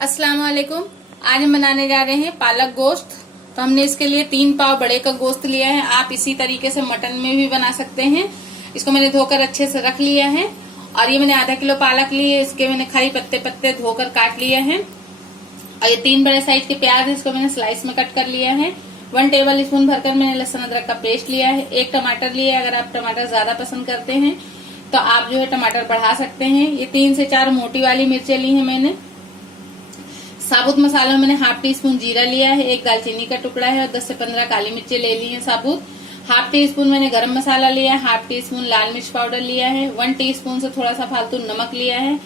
अस्सलाम वालेकुम। आज हम बनाने जा रहे हैं पालक गोश्त। तो हमने इसके लिए 3 पाव बड़े का गोश्त लिया है। आप इसी तरीके से मटन में भी बना सकते हैं। इसको मैंने धोकर अच्छे से रख लिया है। और ये मैंने आधा किलो पालक ली है। इसके मैंने खाली पत्ते पत्ते धोकर काट लिए हैं। और ये 3 बड़े साइज के प्याज है, इसको मैंने स्लाइस में कट कर लिया है। 1 टेबल स्पून भरकर मैंने लहसुन अदरक का पेस्ट लिया है। 1 टमाटर लिया है। अगर आप टमाटर ज्यादा पसंद करते हैं तो आप जो है टमाटर बढ़ा सकते हैं। ये 3 से 4 मोटी वाली मिर्चें ली है मैंने। साबुत मसालों में मैंने ½ टी स्पून जीरा लिया है, 1 दालचीनी का टुकड़ा है और 10 से 15 काली मिर्चें ले ली हैं साबुत। ½ टी स्पून मैंने गरम मसाला लिया है, ½ टी स्पून लाल मिर्च पाउडर लिया है, 1 टीस्पून से थोड़ा सा फालतू नमक लिया है,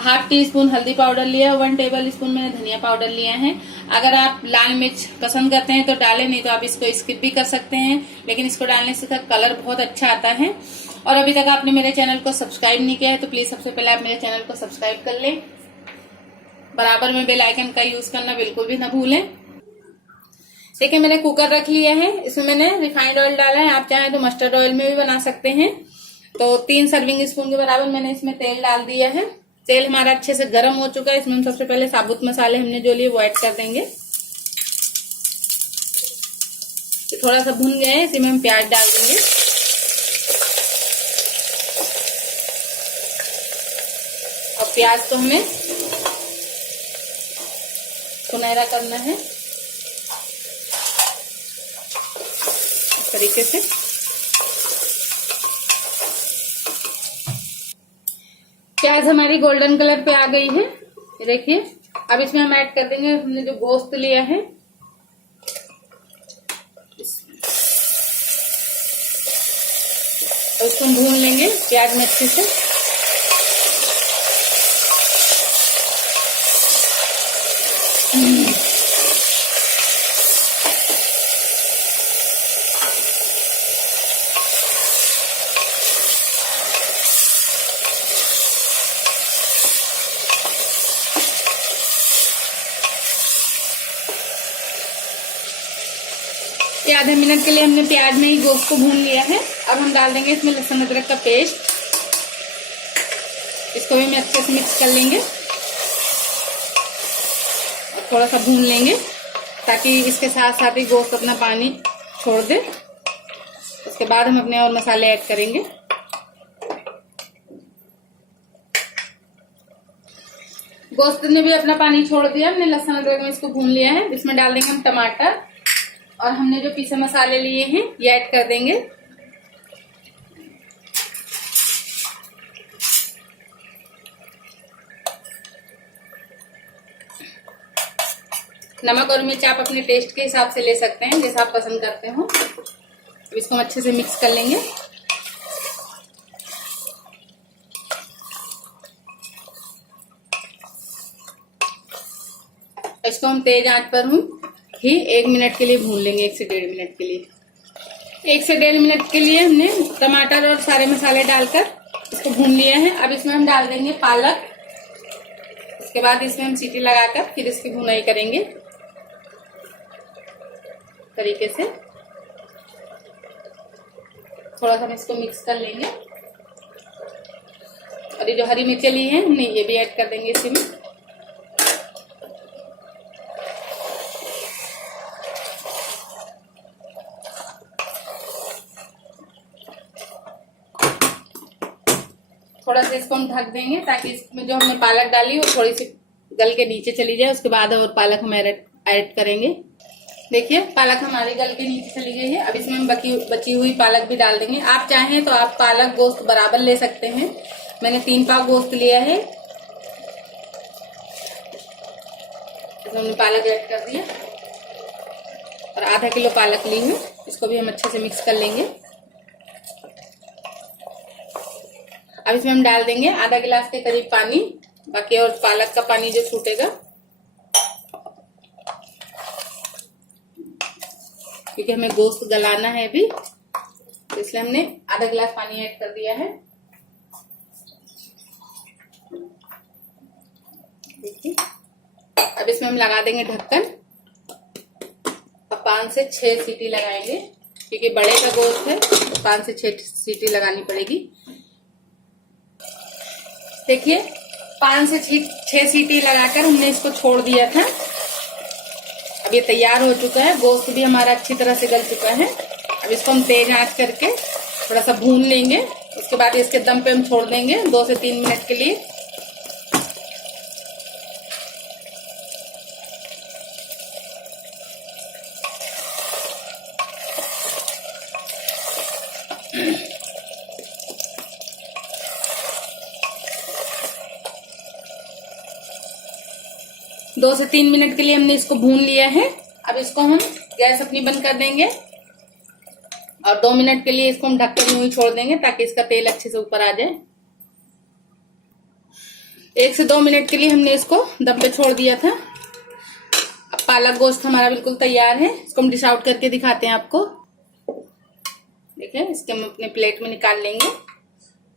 ½ टी स्पून हल्दी पाउडर लिया है, 1 टेबल स्पून मैंने धनिया पाउडर लिया है। अगर आप लाल मिर्च पसंद करते हैं तो डालें, नहीं तो आप इसको स्किप भी कर सकते हैं, लेकिन इसको डालने से कलर बहुत अच्छा आता है। और अभी तक आपने मेरे चैनल को सब्सक्राइब नहीं किया है तो प्लीज सबसे पहले आप मेरे चैनल को सब्सक्राइब कर लें। बराबर में बेल आइकन का यूज करना बिल्कुल भी ना भूलें। देखिए मैंने कुकर रख लिया है। इसमें मैंने रिफाइंड ऑयल डाला है। आप चाहें तो मस्टर्ड ऑयल में भी बना सकते हैं। तो 3 सर्विंग स्पून के बराबर मैंने इसमें तेल डाल दिया है। तेल हमारा अच्छे से गर्म हो चुका है। इसमें हम सबसे पहले साबुत मसाले हमने जो लिए वो ऐड कर देंगे। तो थोड़ा सा भुन गए हैं, इसी में हम प्याज डाल देंगे। और प्याज को हमें सुनहरा करना है इस तरीके से। प्याज हमारी गोल्डन कलर पे आ गई है, ये देखिए। अब इसमें हम ऐड कर देंगे हमने जो गोश्त लिया है। और इसको हम भून लेंगे प्याज में अच्छे से। ये आधे मिनट के लिए हमने प्याज में ही गोश्त को भून लिया है। अब हम डाल देंगे इसमें लहसुन अदरक का पेस्ट। इसको भी मैं अच्छे से मिक्स कर लेंगे और थोड़ा सा भून लेंगे ताकि इसके साथ साथ ही गोश्त अपना पानी छोड़ दे। उसके बाद हम अपने और मसाले ऐड करेंगे। गोश्त ने भी अपना पानी छोड़ दिया। हमने लहसुन अदरक में इसको भून लिया है। इसमें डाल देंगे हम टमाटर और हमने जो पीसे मसाले लिए हैं ये ऐड कर देंगे। नमक और मिर्च आप अपने टेस्ट के हिसाब से ले सकते हैं, जैसा आप पसंद करते हो। अब इसको हम अच्छे से मिक्स कर लेंगे। इसको हम तेज आंच पर ही 1 मिनट के लिए भून लेंगे, 1 से 1.5 मिनट के लिए। 1 से 1.5 मिनट के लिए हमने टमाटर और सारे मसाले डालकर इसको भून लिया है। अब इसमें हम डाल देंगे पालक। उसके बाद इसमें हम सीटी लगाकर फिर इसकी भुनाई करेंगे तरीके से। थोड़ा सा हम इसको मिक्स कर लेंगे। और ये जो हरी मिर्चें ली हैं हमने ये भी ऐड कर देंगे इसी में। थोड़ा सा इसको हम ढक देंगे ताकि इसमें जो हमने पालक डाली वो थोड़ी सी गल के नीचे चली जाए। उसके बाद और पालक हम ऐड करेंगे। देखिए पालक हमारी गल के नीचे चली गई है। अब इसमें हम बची हुई पालक भी डाल देंगे। आप चाहें तो आप पालक गोश्त बराबर ले सकते हैं। मैंने 3 पाव गोश्त लिया है, इसमें हमने पालक ऐड कर दिया और आधा किलो पालक ली हूँ। इसको भी हम अच्छे से मिक्स कर लेंगे। अब इसमें हम डाल देंगे आधा गिलास के करीब पानी, बाकी और पालक का पानी जो छूटेगा, क्योंकि हमें गोश्त गलाना है अभी, तो इसलिए हमने आधा गिलास पानी ऐड कर दिया है। देखिए अब इसमें हम लगा देंगे ढक्कन और 5 से 6 सीटी लगाएंगे, क्योंकि बड़े का गोश्त है तो 5 से 6 सीटी लगानी पड़ेगी। देखिए 5 से 6 सीटी लगाकर हमने इसको छोड़ दिया था। अब ये तैयार हो चुका है, गोश्त भी हमारा अच्छी तरह से गल चुका है। अब इसको हम तेज आंच करके थोड़ा सा भून लेंगे। उसके बाद इसके दम पे हम छोड़ देंगे 2 से 3 मिनट के लिए। दो से 3 मिनट के लिए हमने इसको भून लिया है। अब इसको हम गैस अपनी बंद कर देंगे और 2 मिनट के लिए इसको हम ढककर यूं ही छोड़ देंगे ताकि इसका तेल अच्छे से ऊपर आ जाए। 1 से 2 मिनट के लिए हमने इसको दम पे छोड़ दिया था। अब पालक गोश्त हमारा बिल्कुल तैयार है। इसको हम डिश आउट करके दिखाते हैं आपको। देखिए, इसके हम अपने प्लेट में निकाल लेंगे।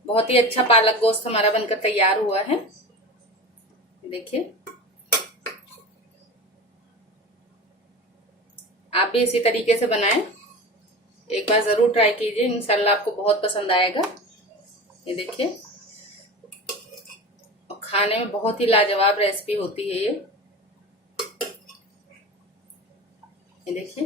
बहुत ही अच्छा पालक गोश्त हमारा बनकर तैयार हुआ है। देखिए, आप भी इसी तरीके से बनाएं, एक बार जरूर ट्राई कीजिए, इंशाल्लाह आपको बहुत पसंद आएगा। ये देखिए, और खाने में बहुत ही लाजवाब रेसिपी होती है ये देखिए।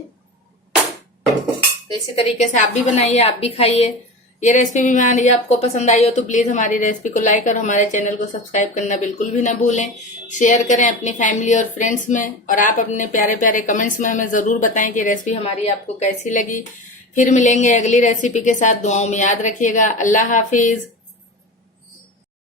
तो इसी तरीके से आप भी बनाइए, आप भी खाइए। ये रेसिपी भी हमारी आपको पसंद आई हो तो प्लीज हमारी रेसिपी को लाइक और हमारे चैनल को सब्सक्राइब करना बिल्कुल भी ना भूलें। शेयर करें अपनी फैमिली और फ्रेंड्स में, और आप अपने प्यारे प्यारे कमेंट्स में हमें जरूर बताएं कि रेसिपी हमारी आपको कैसी लगी। फिर मिलेंगे अगली रेसिपी के साथ। दुआओं में याद रखिएगा। अल्लाह हाफिज।